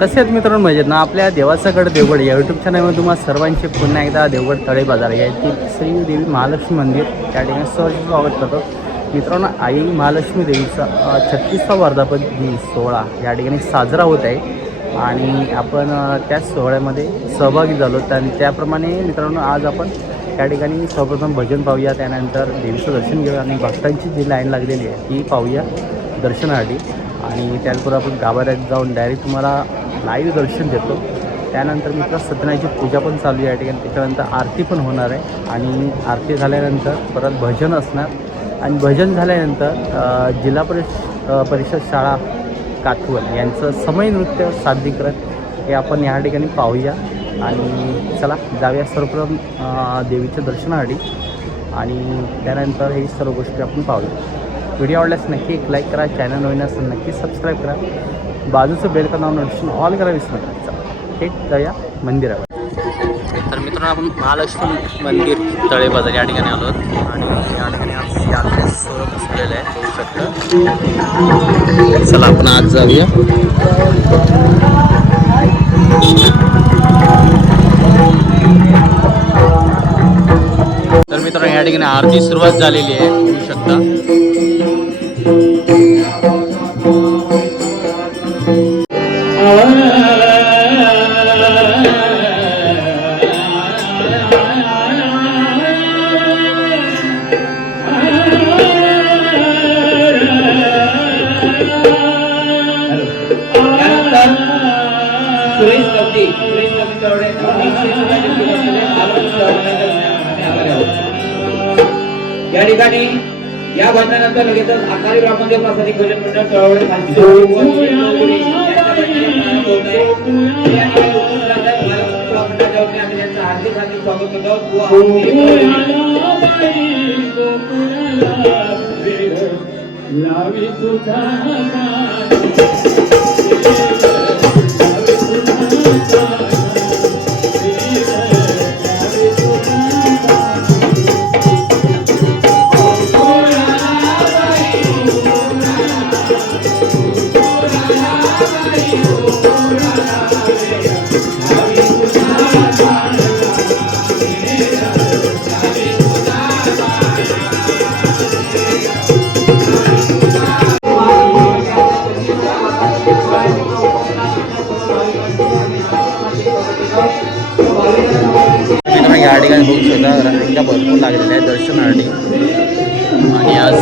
कसे आहेत मित्रांनो? मजेत ना? आपल्या देवाचा गड देवगड या यूट्यूब चॅनलमध्ये तुम्हाला सर्वांचे पुन्हा एकदा देवगड तळे बाजार या श्री देवी महालक्ष्मी मंदिर. त्या ठिकाणी सहज स्वागत करतो. मित्रांनो आई महालक्ष्मी देवीचा छत्तीसवा वर्धापन दिन सोहळा या ठिकाणी साजरा होत आहे. आणि आपण त्या सोहळ्यामध्ये सहभागी झालो. आणि त्याप्रमाणे मित्रांनो आज आपण त्या ठिकाणी सर्वप्रथम भजन पाहूया. त्यानंतर देवीचं दर्शन घेऊया. आणि भक्तांची जी लाईन लागलेली आहे ती पाहूया दर्शनासाठी. आणि त्यानंतर आपण गाभाऱ्यात जाऊन डायरेक्ट तुम्हाला लाईव्ह दर्शन देतो. त्यानंतर मित्र सत्यनारायणची पूजा पण चालू आहे या ठिकाणी. त्याच्यानंतर आरती पण होणार आहे. आणि आरती झाल्यानंतर परत भजन असणार. आणि भजन झाल्यानंतर जिल्हा परिष परिषद शाळा काठवण यांचं समय नृत्य सादरीकरण हे आपण या ठिकाणी पाहूया. आणि चला जाऊया सर्वप्रथम देवीच्या दर्शनासाठी. आणि त्यानंतर हे सर्व गोष्टी आपण पाहूया. व्हिडिओ आवडल्यास नक्की एक लाईक करा. चॅनल नवीन असेल नक्की सबस्क्राईब करा. बाजूचं बेलका नाव नोटिफिकेशन ऑल करा विसरू हे जाऊया मंदिरावर. तर मित्रांनो आपण महालक्ष्मी मंदिर तळेबाजार या ठिकाणी आलो आणि या ठिकाणी आमची यात्रा बसलेलं आहे. चला आपण आज जाऊया. तर मित्रांनो या ठिकाणी आरती सुरुवात झालेली आहे. होऊ शकता. लागलेल्या आहे दर्शनासाठी आणि आज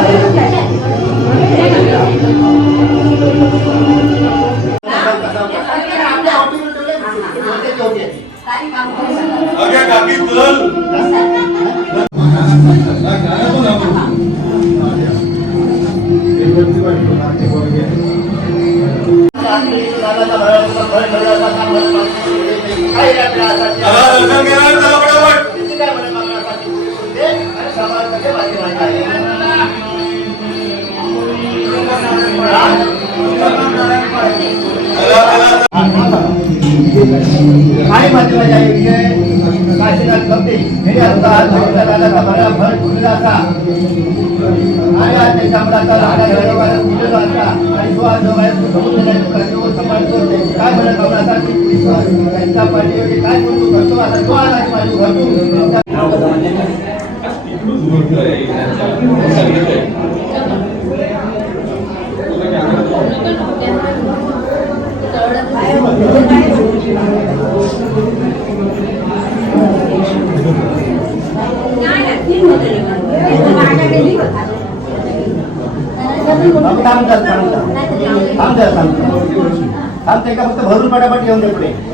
अगे काकी चल काय म्हणत कमलासाठी त्यांचा पाठीवर काय बोलतो करतो? आता तो आला की माझी भरतो थांब का फक्त भरून पटापट येऊन दे पुढे.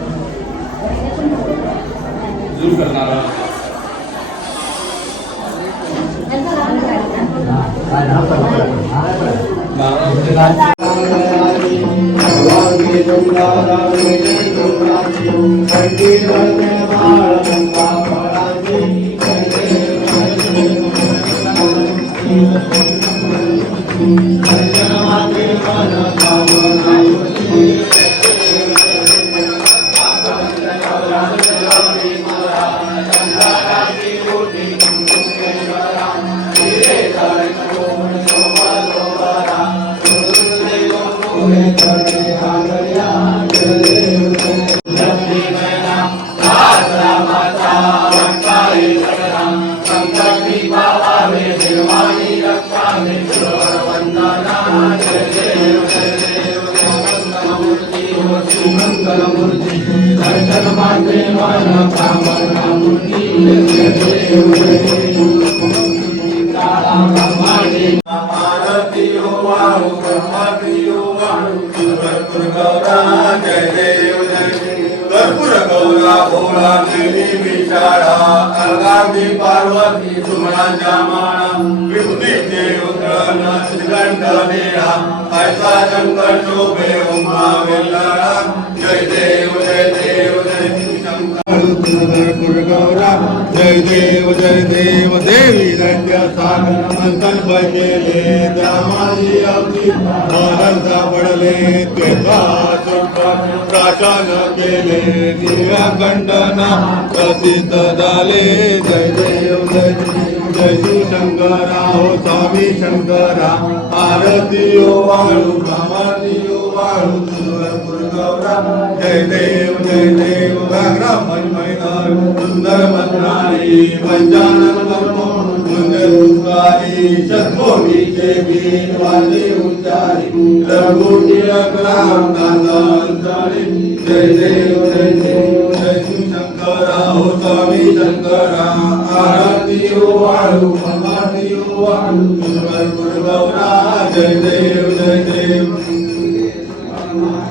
गौरा भोळा विचारा विशाळा अलगादी पार्वती सुमनांच्या माळा विभूतीचे उतरण श्रीगंठ निळा ऐसा शंकर शोभे उमा वेल्लाळा जय देव जय देव जय शंकर गौरा जय देव जय देव देवी रंग्या सागर बजेले दामाजी अवती पडले तेव्हा प्राशन केले दिव्या प्रसिद्ध झाले जय देव जय देव जय शंकरा हो स्वामी शंकरा आरती ओ वाळू कामाती ओ वाळू जय देव जय देव व्याघ्र मनमैदान सुंदर मंत्राणी पंचानन कर्मो सुंदर पुष्कारी शतकोटीचे गीत वाजे उच्चारी रघुटी अकराम कांदांचारी जय देव जय देव जय शिवशंकरा हो स्वामी शंकरा आरती ओ वाळू आरती ओ वाळू सुरपूर गौरा जय देव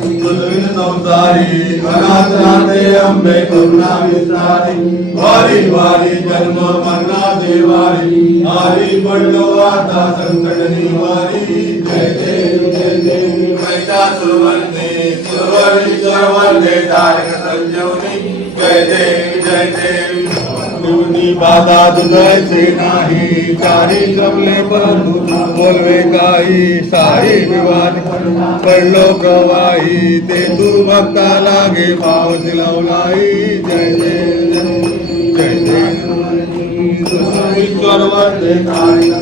संसारी अनाथ नाथे अंबे करुणा विस्तारी वारी वारी जन्म मरणा देवारी हरी पडलो आता संकट निवारी जय देव जय देव पैसा सुरवंते सुरवरी सुरवंते तारक संजीवनी जय देव जय देव निवडी बाधा दुधायचे नाही काही जमले परंतु बोलवे काही साई विवाद पडलो गवाई ते दुर्भक्ता लागे भाव लावलाई जय जय जय जय ईश्वर वंदे तारक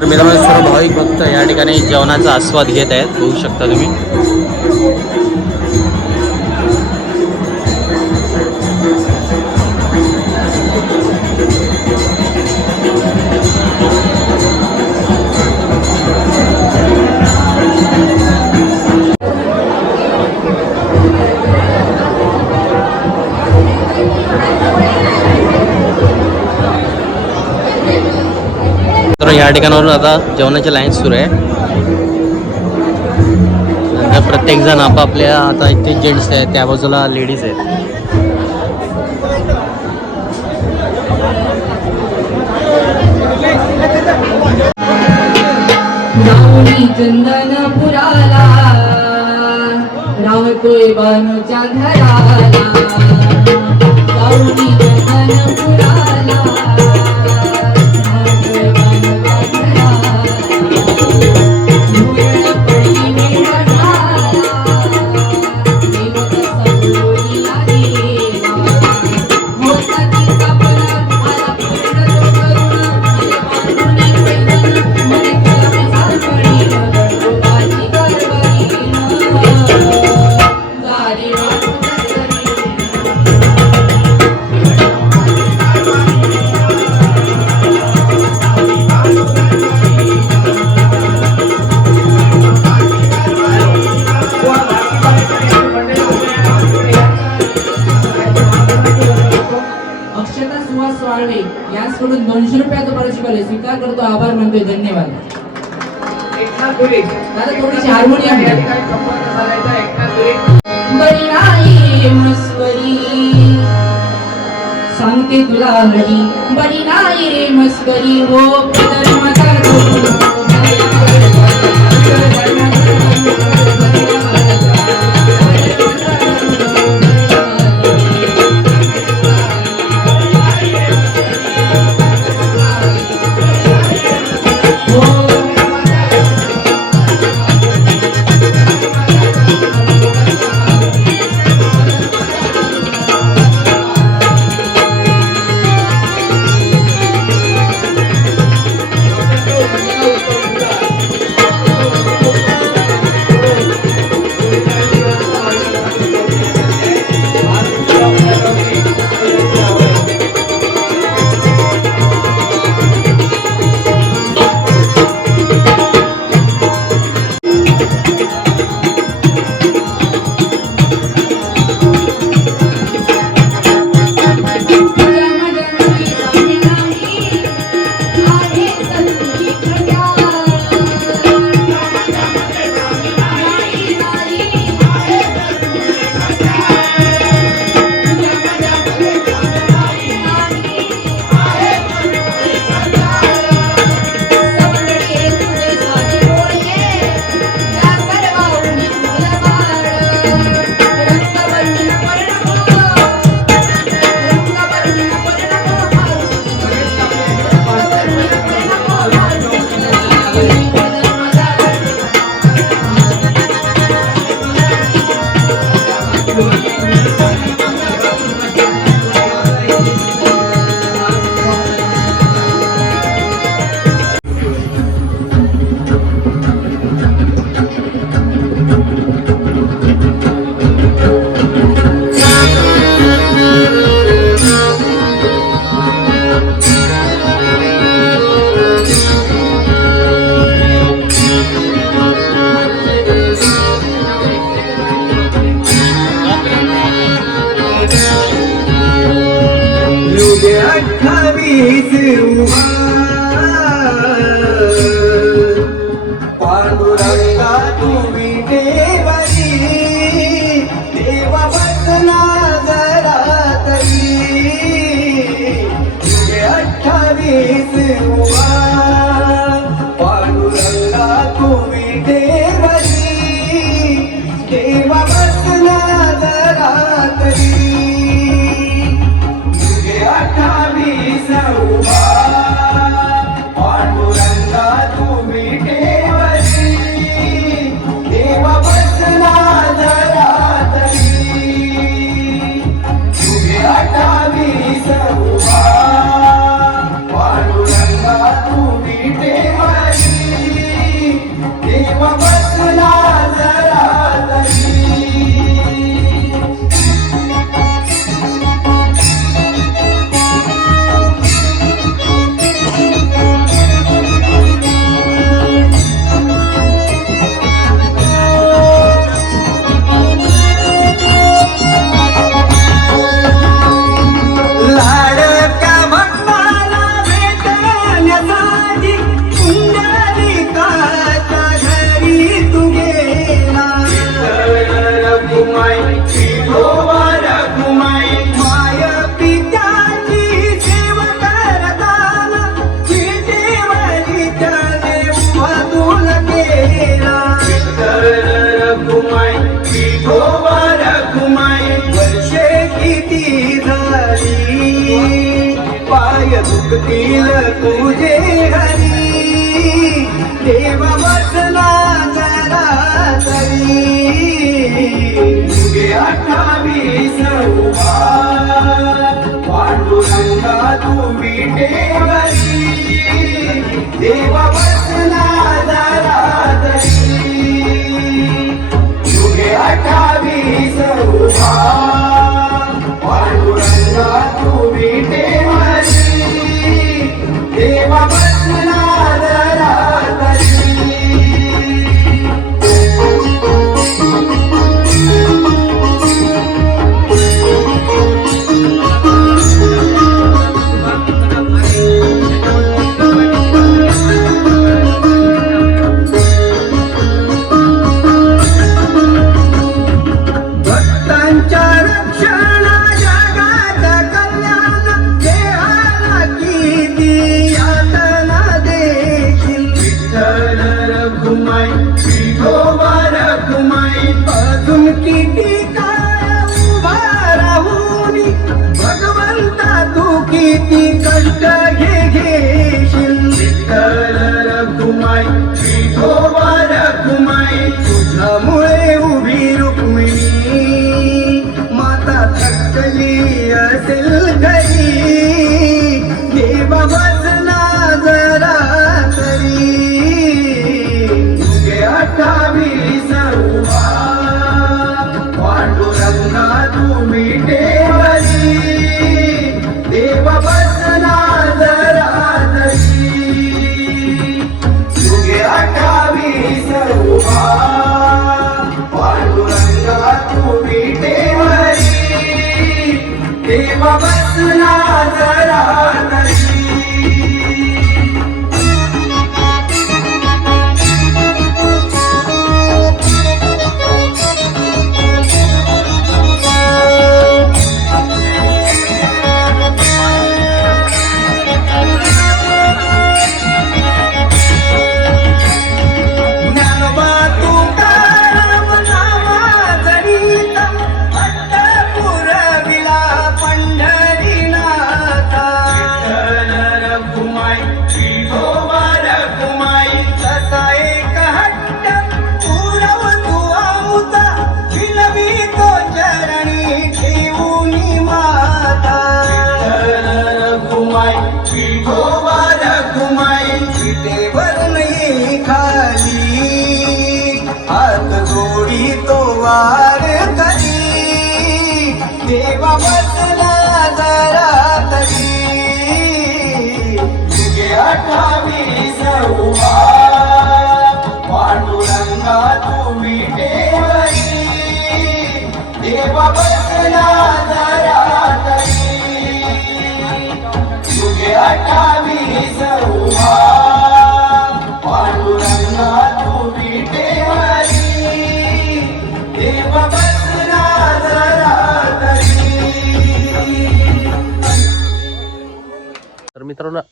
मित्रांनो सर्व भाविक भक्त या ठिकाणी जेवणाचा आस्वाद घेत आहेत. बघू शकता तुम्ही. ठिकाणावरून आता जेवणाची लाईन सुरू आहे. नंतर प्रत्येक जण आपापल्या आता इथे जेंट्स आहेत त्या बाजूला लेडीज आहेत. चंदनपुराला रावतोय बानूच्या घराला. दादा थोडीशी हार्मोनियम सांगते तुला हरी बरी नाही रे मस्करी हो धर्माचा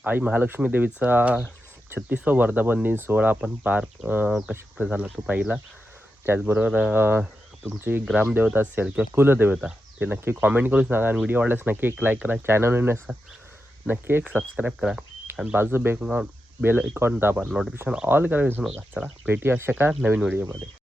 आई महालक्ष्मी देवीचा छत्तीसवा वर्धापन दिन सोहळा आपण पार कशा झाला तो पाहिला. त्याचबरोबर तुमची ग्रामदेवता असेल किंवा कुलदेवता ते नक्की कॉमेंट करू सांगा आणि व्हिडिओ आवडल्यास नक्की एक लाईक करा चॅनल असा नक्की एक सबस्क्राईब करा आणि बाजू बेल बेल आयकॉन दाबा नोटिफिकेशन ऑल करायला विसरू नका. चला भेटी अशा का नवीन व्हिडिओमध्ये